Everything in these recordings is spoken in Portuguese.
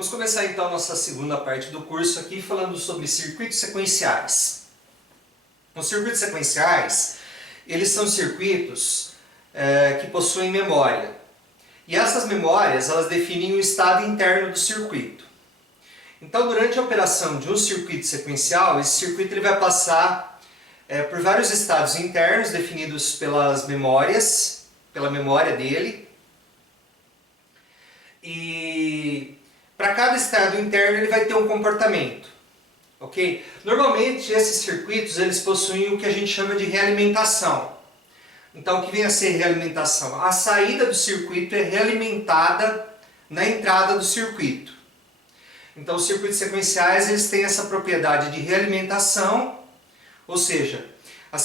Vamos começar então a nossa segunda parte do curso aqui falando sobre circuitos sequenciais. Os circuitos sequenciais, eles são circuitos que possuem memória. E essas memórias, elas definem o estado interno do circuito. Então, durante a operação de um circuito sequencial, esse circuito ele vai passar por vários estados internos definidos pelas memórias, pela memória dele. E para cada estado interno ele vai ter um comportamento, ok? Normalmente esses circuitos eles possuem o que a gente chama de realimentação. Então o que vem a ser realimentação? A saída do circuito é realimentada na entrada do circuito. Então os circuitos sequenciais eles têm essa propriedade de realimentação, ou seja, a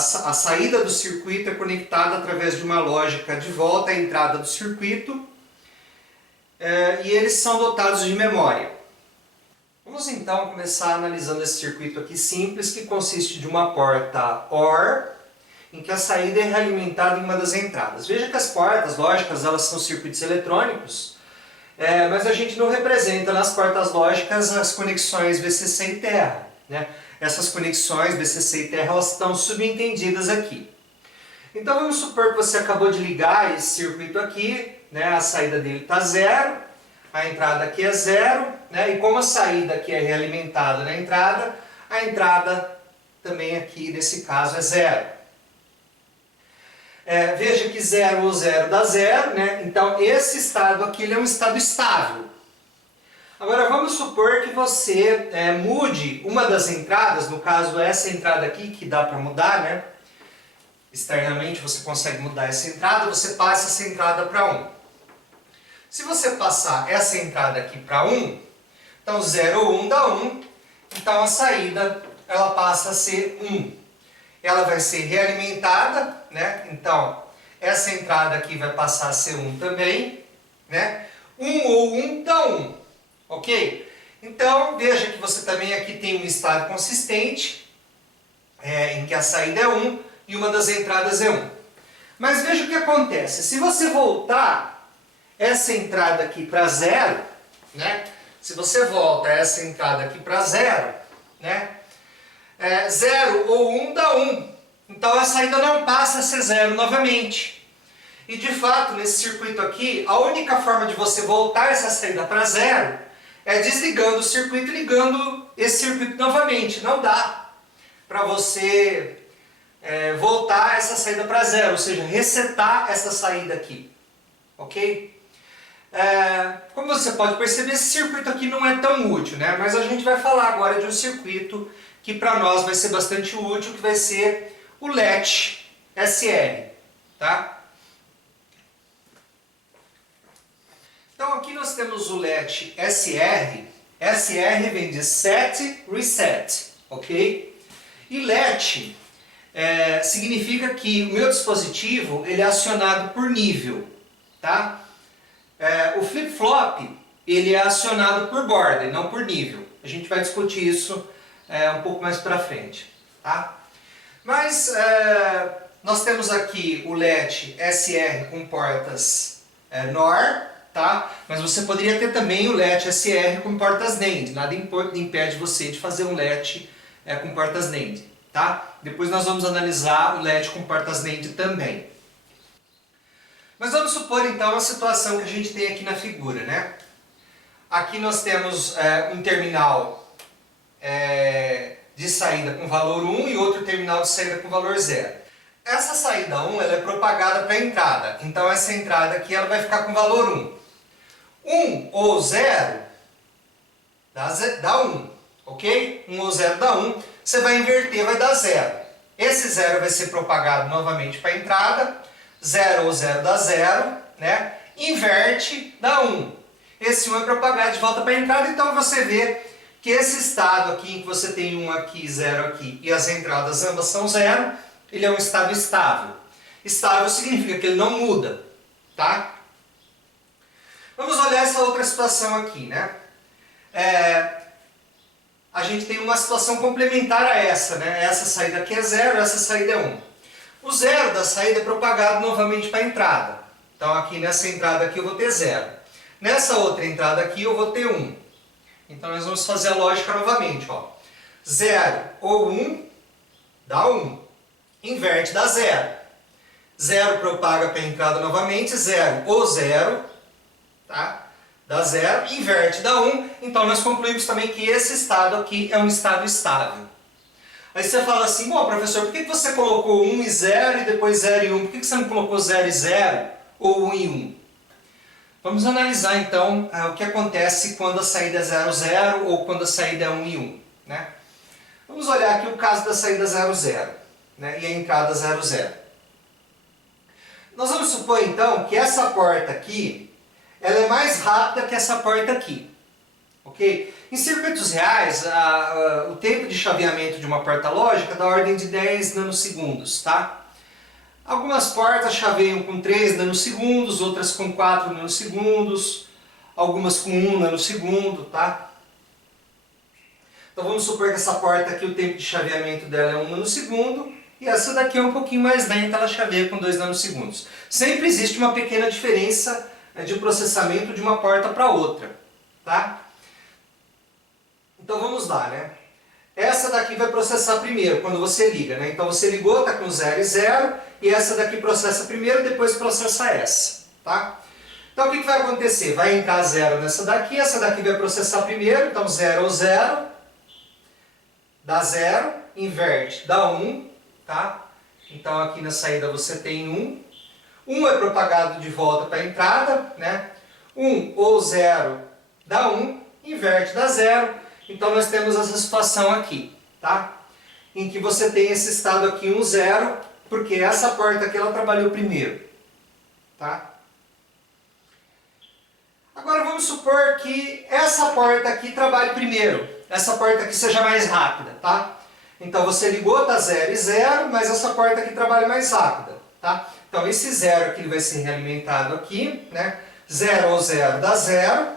saída do circuito é conectada através de uma lógica de volta à entrada do circuito. E eles são dotados de memória. Vamos então começar analisando esse circuito aqui simples, que consiste de uma porta OR, em que a saída é realimentada em uma das entradas. Veja que as portas lógicas elas são circuitos eletrônicos, mas a gente não representa nas portas lógicas as conexões VCC e terra, né? Essas conexões VCC e terra elas estão subentendidas aqui. Então vamos supor que você acabou de ligar esse circuito aqui, né? A saída dele está 0, a entrada aqui é 0, né? E como a saída aqui é realimentada na entrada, a entrada também aqui nesse caso é 0. Veja que 0 ou 0 dá 0, né? Então esse estado aqui ele é um estado estável. Agora vamos supor que você mude uma das entradas, no caso essa entrada aqui que dá para mudar, né? Externamente você consegue mudar essa entrada, você passa essa entrada para 1. Se você passar essa entrada aqui para 1, então 0 ou 1 dá 1, então a saída ela passa a ser 1. Ela vai ser realimentada, né? Então essa entrada aqui vai passar a ser 1 também, né? 1 ou 1 dá 1, ok? Então veja que você também aqui tem um estado consistente, em que a saída é 1, e uma das entradas é 1. Mas veja o que acontece. Se você voltar essa entrada aqui para 0, né? Se você volta essa entrada aqui para 0, né? 0 ou 1 dá 1. Então a saída não passa a ser 0 novamente. E de fato, nesse circuito aqui, a única forma de você voltar essa saída para 0 é desligando o circuito e ligando esse circuito novamente. Não dá para você voltar essa saída para 0, ou seja, resetar essa saída aqui, ok? Como você pode perceber, esse circuito aqui não é tão útil, né? Mas a gente vai falar agora de um circuito que para nós vai ser bastante útil, que vai ser o latch SR, tá? Então aqui nós temos o latch SR, SR vem de Set Reset, ok? E latch significa que o meu dispositivo ele é acionado por nível, tá? O flip-flop ele é acionado por borda e não por nível. A gente vai discutir isso um pouco mais para frente, tá? Mas nós temos aqui o latch SR com portas NOR, tá? Mas você poderia ter também o latch SR com portas NAND. Nada impede você de fazer um latch com portas NAND. Tá? Depois nós vamos analisar o latch com portas NAND também. Mas vamos supor então a situação que a gente tem aqui na figura, né? Aqui nós temos um terminal de saída com valor 1 e outro terminal de saída com valor 0. Essa saída 1 ela é propagada para a entrada, então essa entrada aqui ela vai ficar com valor 1. 1 ou 0 dá 1, ok? 1 ou 0 dá 1. Você vai inverter, vai dar 0. Esse 0 vai ser propagado novamente para a entrada. 0 ou 0 dá 0, né? Inverte, dá 1. Esse 1 é propagado de volta para a entrada, então você vê que esse estado aqui, em que você tem 1 aqui, 0 aqui, e as entradas ambas são 0, ele é um estado estável. Estável significa que ele não muda, tá? Vamos olhar essa outra situação aqui, né? A gente tem uma situação complementar a essa, né? Essa saída aqui é 0, essa saída é 1. O 0 da saída é propagado novamente para a entrada. Então aqui nessa entrada aqui eu vou ter 0. Nessa outra entrada aqui eu vou ter 1. Então nós vamos fazer a lógica novamente. 0 ou 1 dá 1. Inverte dá 0. 0 propaga para a entrada novamente. 0 ou 0, tá? Dá 0. Inverte dá 1. Então nós concluímos também que esse estado aqui é um estado estável. Aí você fala assim, bom professor, por que você colocou 1 e 0 e depois 0 e 1? Por que você não colocou 0 e 0 ou 1 e 1? Vamos analisar então o que acontece quando a saída é 0, 0 ou quando a saída é 1 e 1. Né? Vamos olhar aqui o caso da saída 0, 0, né? E a entrada 0, 0. Nós vamos supor então que essa porta aqui ela é mais rápida que essa porta aqui. Ok? Em circuitos reais, o tempo de chaveamento de uma porta lógica é da ordem de 10 nanosegundos. Tá? Algumas portas chaveiam com 3 nanosegundos, outras com 4 nanosegundos, algumas com 1 nanosegundo. Tá? Então vamos supor que essa porta aqui, o tempo de chaveamento dela é 1 nanosegundo, e essa daqui é um pouquinho mais lenta, ela chaveia com 2 nanosegundos. Sempre existe uma pequena diferença de processamento de uma porta para outra. Tá? Então vamos lá, né? Essa daqui vai processar primeiro, quando você liga, né? Então você ligou, está com 0 e 0, e essa daqui processa primeiro, depois processa essa, tá? Então o que vai acontecer? Vai entrar 0 nessa daqui, essa daqui vai processar primeiro, então 0 ou 0, dá 0, inverte, dá 1, tá? Então aqui na saída você tem 1. 1 é propagado de volta para a entrada, né? 1 ou 0 dá 1, inverte, dá 0. Então nós temos essa situação aqui, tá? Em que você tem esse estado aqui 1, 0, porque essa porta aqui ela trabalhou primeiro, tá? Agora vamos supor que essa porta aqui trabalhe primeiro, essa porta aqui seja mais rápida, tá? Então você ligou, tá 0 e 0, mas essa porta aqui trabalha mais rápida, tá? Então esse 0 aqui ele vai ser realimentado aqui, né? 0 ou 0 dá 0,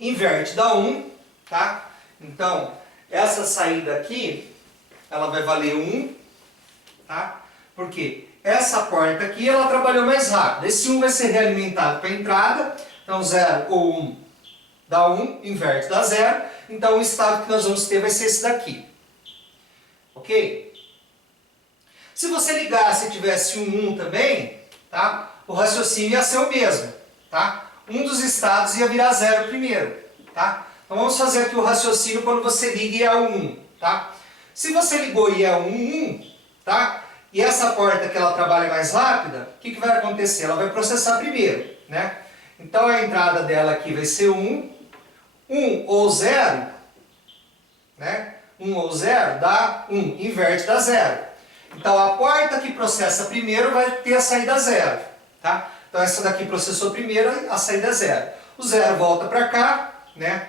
inverte dá 1, tá? Então essa saída aqui, ela vai valer 1, tá? Porque essa porta aqui, ela trabalhou mais rápido. Esse 1 vai ser realimentado para a entrada, então 0 ou 1 dá 1, inverte dá 0, então o estado que nós vamos ter vai ser esse daqui. Ok? Se você ligasse e tivesse um 1 também, tá? O raciocínio ia ser o mesmo, tá? Um dos estados ia virar 0 primeiro, tá? Então vamos fazer aqui o raciocínio quando você liga e é o 1, tá? Se você ligou e é o 1, tá? E essa porta que ela trabalha mais rápida, o que vai acontecer? Ela vai processar primeiro, né? Então a entrada dela aqui vai ser 1, 1 ou 0, né? 1 ou 0 dá 1, inverte dá 0. Então a porta que processa primeiro vai ter a saída 0, tá? Então essa daqui processou primeiro, a saída é 0. O 0 volta para cá, né?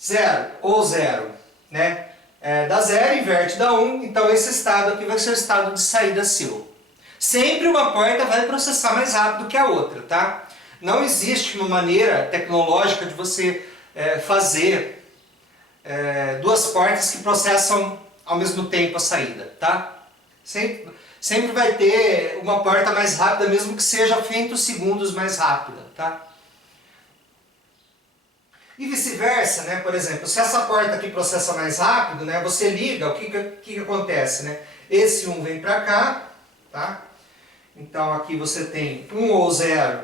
0 ou 0, né? Dá 0, inverte dá 1, então esse estado aqui vai ser o estado de saída seu. Sempre uma porta vai processar mais rápido que a outra, tá? Não existe uma maneira tecnológica de você fazer duas portas que processam ao mesmo tempo a saída, tá? Sempre vai ter uma porta mais rápida, mesmo que seja femtosegundos mais rápida, tá? E vice-versa, né? Por exemplo, se essa porta aqui processa mais rápido, né? Você liga, o que acontece, né? Esse 1 vem para cá, tá? Então aqui você tem 1 ou 0,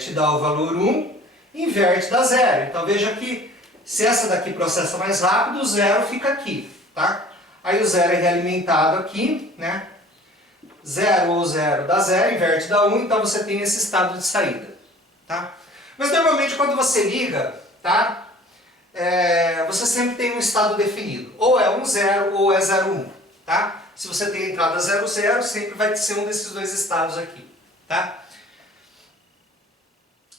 te dá o valor 1, inverte dá 0. Então veja que se essa daqui processa mais rápido, o 0 fica aqui, tá? Aí o 0 é realimentado aqui, né? 0 ou 0 dá 0, inverte dá 1, então você tem esse estado de saída, tá? Mas normalmente quando você liga, tá? Você sempre tem um estado definido. Ou é 1, 0 ou é 0, 1. Tá? Se você tem a entrada 0, 0, sempre vai ser um desses dois estados aqui. Tá?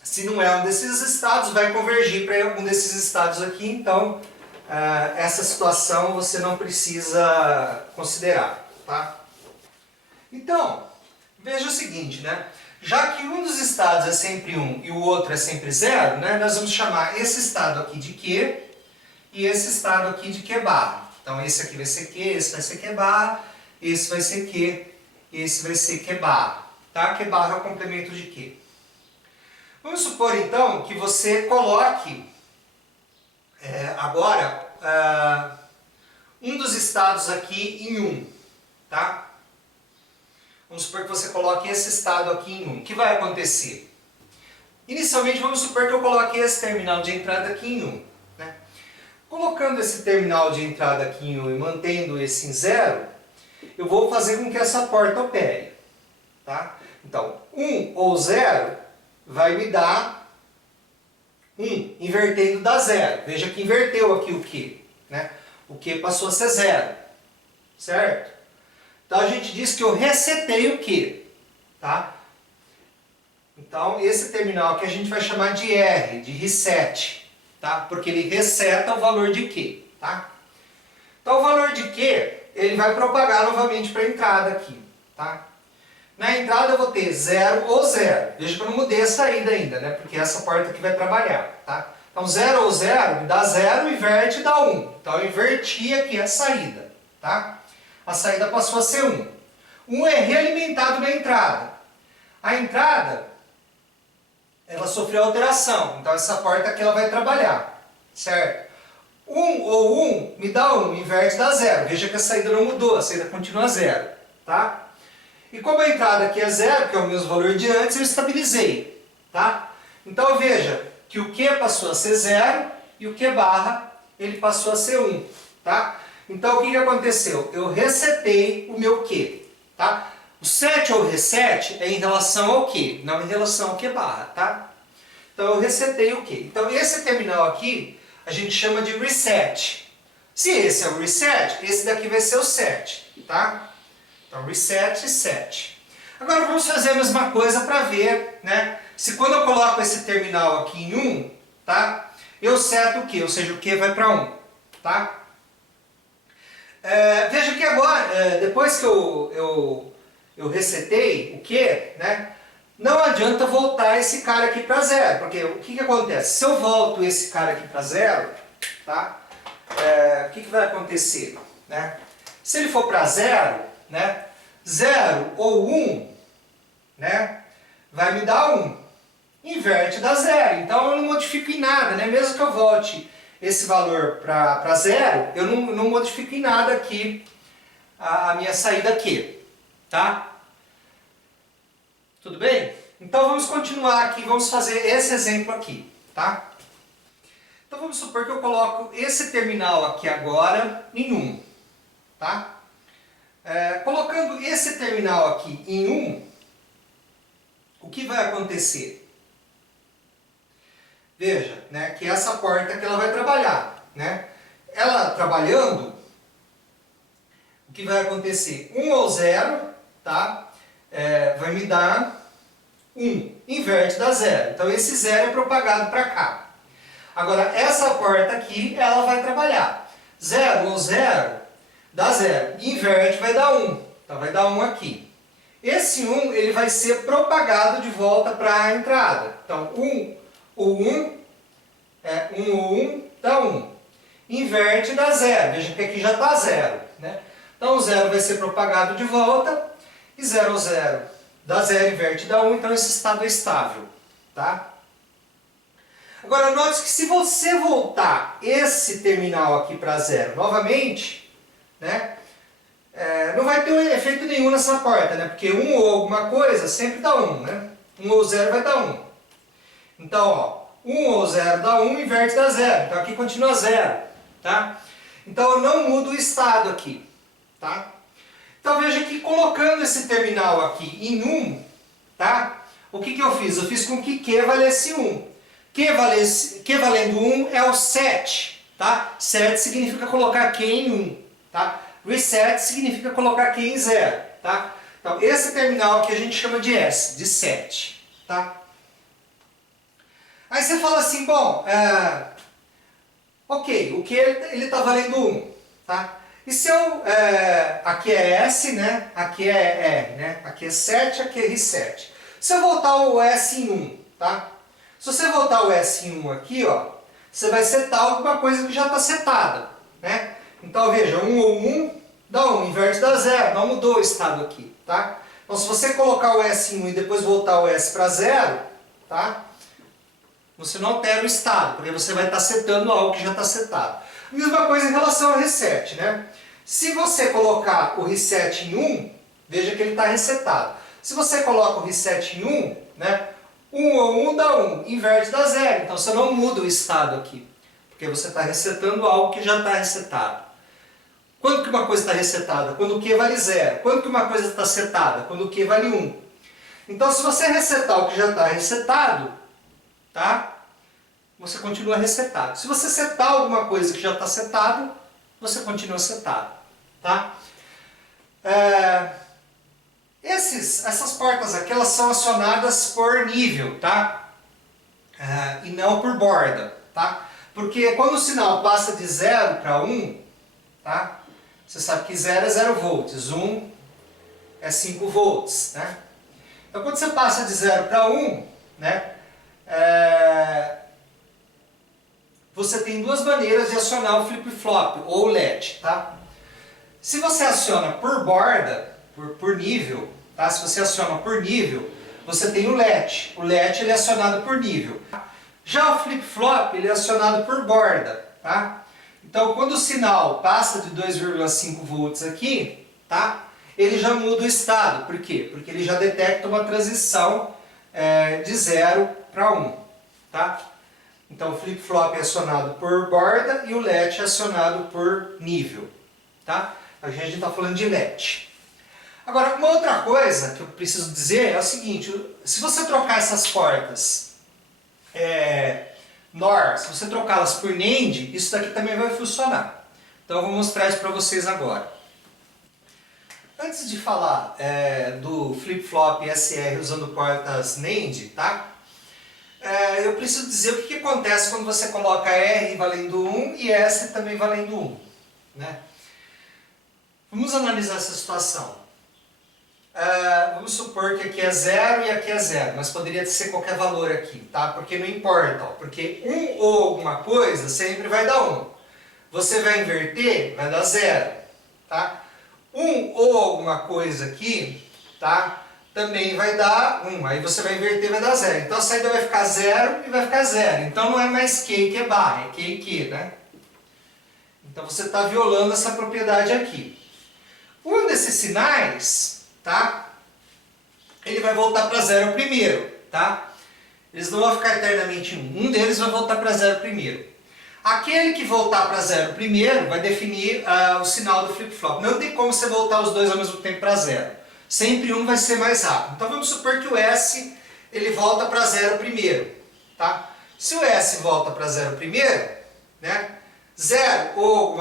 Se não é um desses estados, vai convergir para algum desses estados aqui. Então, essa situação você não precisa considerar. Tá? Então, veja o seguinte, né? Já que um dos estados é sempre 1 e o outro é sempre 0, né, nós vamos chamar esse estado aqui de Q e esse estado aqui de Q barra. Então esse aqui vai ser Q, esse vai ser Q barra, esse vai ser Q, esse vai ser Q barra. Tá? Q barra é o complemento de Q. Vamos supor então que você coloque agora um dos estados aqui em 1, tá? Vamos supor que você coloque esse estado aqui em 1. O que vai acontecer? Inicialmente vamos supor que eu coloque esse terminal de entrada aqui em 1. Né? Colocando esse terminal de entrada aqui em 1 e mantendo esse em 0, eu vou fazer com que essa porta opere. Tá? Então, 1 ou 0 vai me dar 1, invertendo da 0. Veja que inverteu aqui o Q. Né? O Q passou a ser 0. Certo? Então a gente diz que eu resetei o Q. Tá? Então esse terminal aqui a gente vai chamar de R, de reset. Tá? Porque ele reseta o valor de Q. Tá? Então o valor de Q ele vai propagar novamente para a entrada aqui. Tá? Na entrada eu vou ter 0 ou 0. Veja que eu não mudei a saída ainda, né? Porque essa porta aqui vai trabalhar. Tá? Então 0 ou 0 me dá 0, inverte e dá 1. Então eu inverti aqui a saída. Tá? A saída passou a ser 1. 1 é realimentado na entrada. A entrada, ela sofreu alteração. Então essa porta aqui ela vai trabalhar. Certo? 1 ou 1 me dá 1, inverte e dá 0. Veja que a saída não mudou, a saída continua 0. Tá? E como a entrada aqui é 0, que é o mesmo valor de antes, eu estabilizei. Tá? Então veja que o Q passou a ser 0 e o Q barra ele passou a ser 1. Tá? Então o que aconteceu? Eu resetei o meu Q. Tá? O set ou reset é em relação ao Q, não em relação ao Q barra. Tá? Então eu resetei o Q. Então esse terminal aqui a gente chama de reset. Se esse é o reset, esse daqui vai ser o set. Tá? Então, reset e set. Agora vamos fazer a mesma coisa para ver, né? Se quando eu coloco esse terminal aqui em 1, tá? Eu seto o Q, ou seja, o Q vai para 1. Tá? Veja que agora, depois que eu resetei o Q, né? Não adianta voltar esse cara aqui para 0, porque o que acontece? Se eu volto esse cara aqui para 0, tá? O que vai acontecer? Né? Se ele for para 0, né? 0 ou 1, né? Vai me dar 1. Inverte dá 0. Então eu não modifico em nada, né? Mesmo que eu volte esse valor para 0, eu não modifico em nada aqui a minha saída aqui. Tá? Tudo bem? Então vamos continuar aqui, vamos fazer esse exemplo aqui. Tá? Então vamos supor que eu coloco esse terminal aqui agora em 1. Tá? Colocando esse terminal aqui em 1, o que vai acontecer? Veja, né, que essa porta que ela vai trabalhar. Né? Ela trabalhando, o que vai acontecer? 1 ou 0, tá? Vai me dar 1. Inverte dá 0. Então esse 0 é propagado para cá. Agora essa porta aqui, ela vai trabalhar. 0 ou 0... dá 0. Inverte vai dar 1. Então vai dar 1 aqui. Esse 1 ele vai ser propagado de volta para a entrada. Então 1 ou 1, 1 ou 1 dá 1. Inverte dá 0. Veja que aqui já está 0. Né? Então o 0 vai ser propagado de volta. E 0 ou 0 dá 0, inverte dá 1. Então esse estado é estável. Tá? Agora note que se você voltar esse terminal aqui para 0 novamente, né? Não vai ter efeito nenhum nessa porta, né? Porque 1 ou alguma coisa sempre dá 1, né? 1 ou 0 vai dar 1. Então, ó, 1 ou 0 dá 1, inverte dá 0. Então aqui continua 0, tá? Então eu não mudo o estado aqui, tá? Então veja que colocando esse terminal aqui em 1, tá? O que eu fiz? Eu fiz com que Q valesse 1. Q valendo 1 é o set, tá? Set significa colocar Q em 1, tá? Reset significa colocar Q em 0, tá? Então esse terminal aqui a gente chama de S, de set, tá? Aí você fala assim, bom, ok, o Q ele está valendo 1, tá? E se eu, aqui é S, né? Aqui é R, né? Aqui é set, aqui é reset. Se eu voltar o S em 1, tá? Se você voltar o S em 1 aqui, ó, você vai setar alguma coisa que já está setada, né? Então veja, 1 ou 1 dá 1, inverte dá 0, não mudou o estado aqui, tá? Então se você colocar o S em 1 e depois voltar o S para 0, tá? Você não altera o estado, porque você vai estar setando algo que já está setado. Mesma coisa em relação ao reset, né? Se você colocar o reset em 1, veja que ele está resetado. Se você coloca o reset em 1, né? 1 ou 1 dá 1, inverte dá 0. Então você não muda o estado aqui, porque você está resetando algo que já está resetado. Quando que uma coisa está resetada? Quando o Q vale 0. Quando que uma coisa está setada? Quando o Q vale 1. Então se você resetar o que já está resetado, tá? Você continua resetado. Se você setar alguma coisa que já está setado, você continua setado, tá? Essas portas aqui, elas são acionadas por nível, tá? E não por borda, tá? Porque quando o sinal passa de 0 para 1, tá? Você sabe que 0 é 0 volts, 1 é 5 volts, né? Então quando você passa de 0 para 1, né? Você tem duas maneiras de acionar o flip-flop ou o LED, tá? Se você aciona por borda, por nível, tá? Se você aciona por nível, você tem o LED. O LED ele é acionado por nível. Já o flip-flop ele é acionado por borda, tá? Então quando o sinal passa de 2,5 volts aqui, tá? Ele já muda o estado. Por quê? Porque ele já detecta uma transição de 0 para 1, tá? Então o flip-flop é acionado por borda e o LED é acionado por nível, tá? A gente está falando de LED. Agora, uma outra coisa que eu preciso dizer é o seguinte, se você trocar essas portas NOR, se você trocá-las por NAND, isso daqui também vai funcionar. Então eu vou mostrar isso para vocês agora. Antes de falar do flip-flop SR usando portas NAND, tá? Eu preciso dizer o que acontece quando você coloca R valendo 1 e S também valendo 1. Né? Vamos analisar essa situação. Vamos supor que aqui é 0 e aqui é 0, mas poderia ser qualquer valor aqui, tá? Porque não importa, ó, porque 1 ou alguma coisa sempre vai dar 1. Você vai inverter, vai dar 0. Tá? 1 ou alguma coisa aqui, tá? Também vai dar 1. Aí você vai inverter, vai dar 0. Então a saída vai ficar 0 e vai ficar 0. Então não é mais Q que é barra, é Q e Q, né? Então você está violando essa propriedade aqui. Um desses sinais, tá? Ele vai voltar para 0 primeiro, tá? Eles não vão ficar eternamente em 1. Um deles vai voltar para 0 primeiro. Aquele que voltar para 0 primeiro vai definir o sinal do flip-flop. Não tem como você voltar os dois ao mesmo tempo para 0. Sempre um vai ser mais rápido. Então vamos supor que o S ele volta para 0 primeiro, tá? Se o S volta para 0 primeiro, né? 0 ou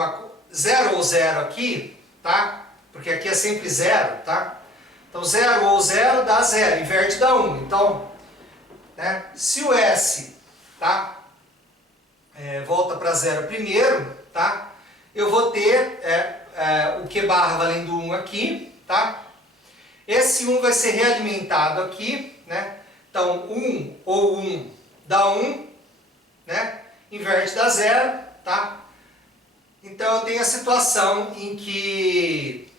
0 aqui, tá? Porque aqui é sempre 0, tá? Então 0 ou 0 dá 0, inverte dá 1. Então, né? Se o S, tá? Volta para 0 primeiro, tá? Eu vou ter o Q barra valendo 1 aqui, tá? Esse 1 vai ser realimentado aqui, né? Então 1 ou 1 dá 1, né? Inverte dá 0, tá? Então eu tenho a situação em que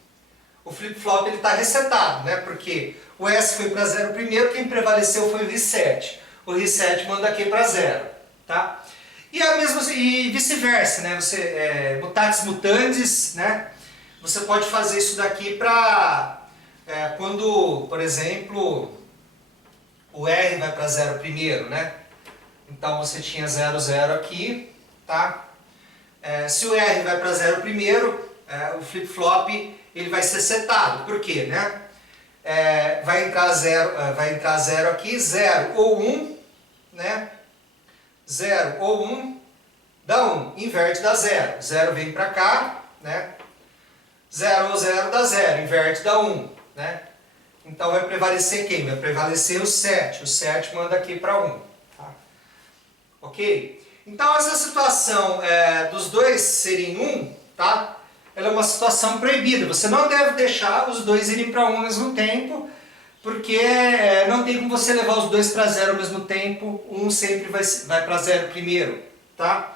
o flip-flop está resetado, né? Porque o S foi para 0 primeiro, quem prevaleceu foi o reset. O reset manda aqui para 0, tá? E vice-versa, né? Mutatis mutandis, né? Você pode fazer isso daqui para quando, por exemplo, o R vai para 0 primeiro, né? Então você tinha 0, 0 aqui, tá? Se o R vai para 0 primeiro, o flip-flop ele vai ser setado. Por quê, né? Vai entrar 0 aqui, 0 ou 1, né? 0 ou 1 dá 1, inverte dá 0. 0 vem para cá, né? 0 ou 0 dá 0, inverte dá 1, né? Então vai prevalecer quem? Vai prevalecer o 7. O 7 manda aqui para 1. Tá? Ok? Então essa situação dos dois serem 1, tá? Ela é uma situação proibida. Você não deve deixar os dois irem para 1 ao mesmo tempo, porque não tem como você levar os dois para 0 ao mesmo tempo. Um sempre vai para 0 primeiro, tá?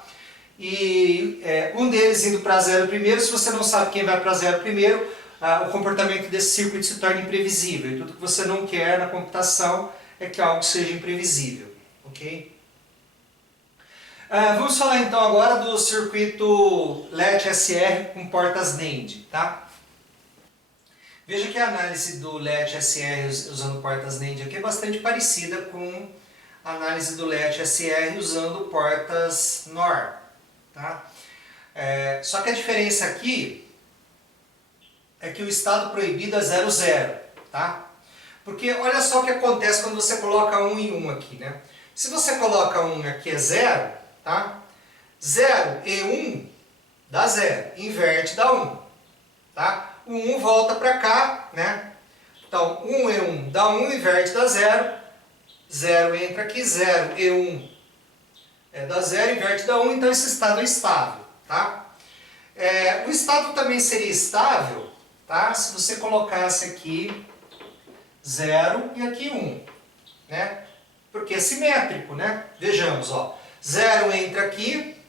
E um deles indo para 0 primeiro, se você não sabe quem vai para 0 primeiro, o comportamento desse circuito se torna imprevisível. E tudo que você não quer na computação é que algo seja imprevisível, ok? Vamos falar então agora do circuito LET-SR com portas NAND, tá? Veja que a análise do LET-SR usando portas NAND aqui é bastante parecida com a análise do LET-SR usando portas NOR, tá? Só que a diferença aqui é que o estado proibido é 0, 0, tá? Porque olha só o que acontece quando você coloca 1 e 1 aqui, né? Se você coloca 1 aqui é 0, tá? 0 e 1 dá 0, inverte dá 1, tá? O 1 volta para cá, né? Então 1 e 1 dá 1, inverte dá 0, 0 entra aqui, 0 e 1 dá 0, inverte dá 1, então esse estado é estável, tá? O estado também seria estável, tá? Se você colocasse aqui 0 e aqui 1, né? Porque é simétrico, né? Vejamos, ó. 0 entra aqui,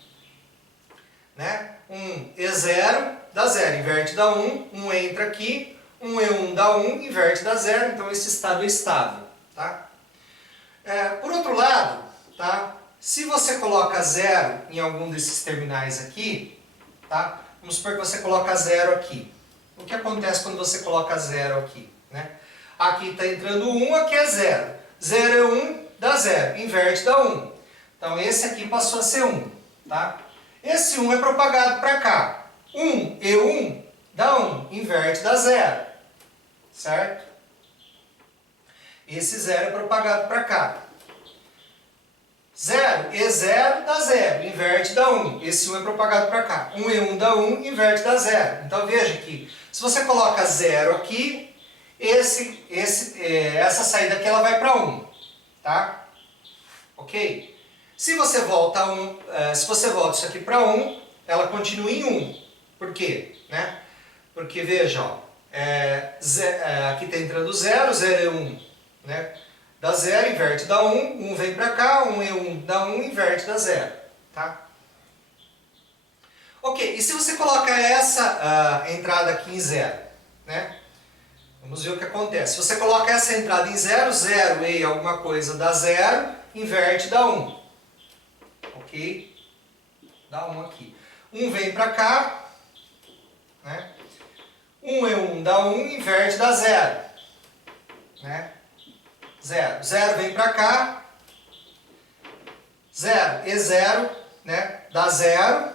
né? 1 e 0 dá 0, inverte dá 1, 1 entra aqui, 1 e 1 dá 1, inverte dá 0, então esse estado é estável, tá? Por outro lado, tá? Se você coloca 0 em algum desses terminais aqui, tá? Vamos supor que você coloca 0 aqui. O que acontece quando você coloca 0 aqui, né? Aqui está entrando 1, aqui é 0. 0 e 1 dá 0, inverte dá 1. Então esse aqui passou a ser 1, tá? Esse 1 é propagado para cá. 1 e 1 dá 1, inverte dá 0, certo? Esse 0 é propagado para cá. 0 e 0 dá 0, inverte dá 1. Esse 1 é propagado para cá. 1 e 1 dá 1, inverte dá 0. Então veja que se você coloca 0 aqui, essa saída aqui ela vai para 1, tá? Ok? Se você volta isso aqui para 1, ela continua em 1. Por quê? Né? Porque veja, ó, aqui está entrando 0, 0 e 1, né? Dá 0, inverte dá 1, 1 vem para cá, 1 e 1 dá 1, inverte dá 0, tá? Ok, e se você coloca essa entrada aqui em 0, né? Vamos ver o que acontece. Se você coloca essa entrada em 0, 0 e alguma coisa dá 0, inverte dá 1. Ok? Dá 1 aqui. 1 vem para cá, né? 1 e 1 dá 1, inverte dá 0, né? 0. 0 vem para cá, 0 e 0, né? Dá 0,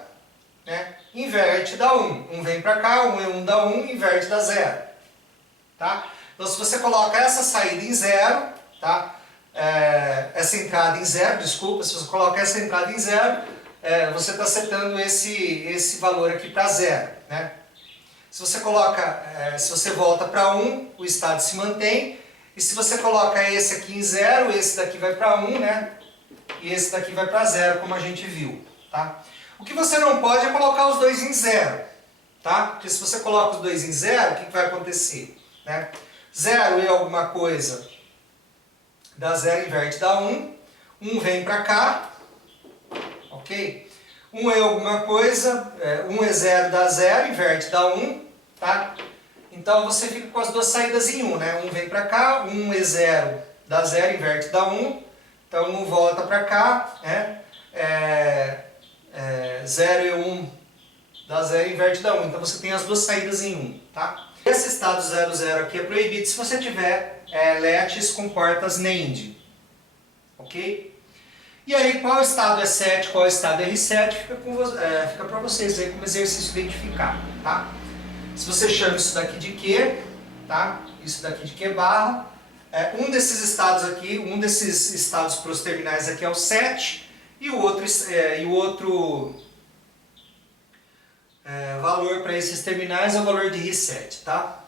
né? Inverte dá 1. 1 vem para cá, 1 e 1 dá 1, inverte dá 0. Tá? Então se você coloca essa saída em 0, tá? Essa entrada em 0, desculpa, se você coloca essa entrada em 0, você está setando esse valor aqui para 0, né? Se você coloca, se você volta para 1, o estado se mantém. E se você coloca esse aqui em 0, esse daqui vai para 1, né? E esse daqui vai para 0, como a gente viu, tá? O que você não pode é colocar os dois em 0, tá? Porque se você coloca os dois em 0, o que vai acontecer? Né? 0 e alguma coisa dá 0, inverte dá 1. 1 vem para cá, ok? 1 e alguma coisa, 1 e 0 dá 0, inverte dá 1, tá? Então você fica com as duas saídas em 1, né? 1 vem para cá, 1 e 0 dá 0, inverte dá 1. Então 1 volta para cá, né? 0 e 1 dá 0, inverte dá 1. Então você tem as duas saídas em 1, tá? Esse estado 0, 0 aqui é proibido se você tiver LETs com portas NAND, ok? E aí qual estado é 7, qual estado é R7, fica para vocês aí como exercício identificar, tá? Se você chama isso daqui de Q, tá? Isso daqui de Q barra, um desses estados aqui, um desses estados para os terminais aqui é o 7 e o outro valor para esses terminais é o valor de R7, tá?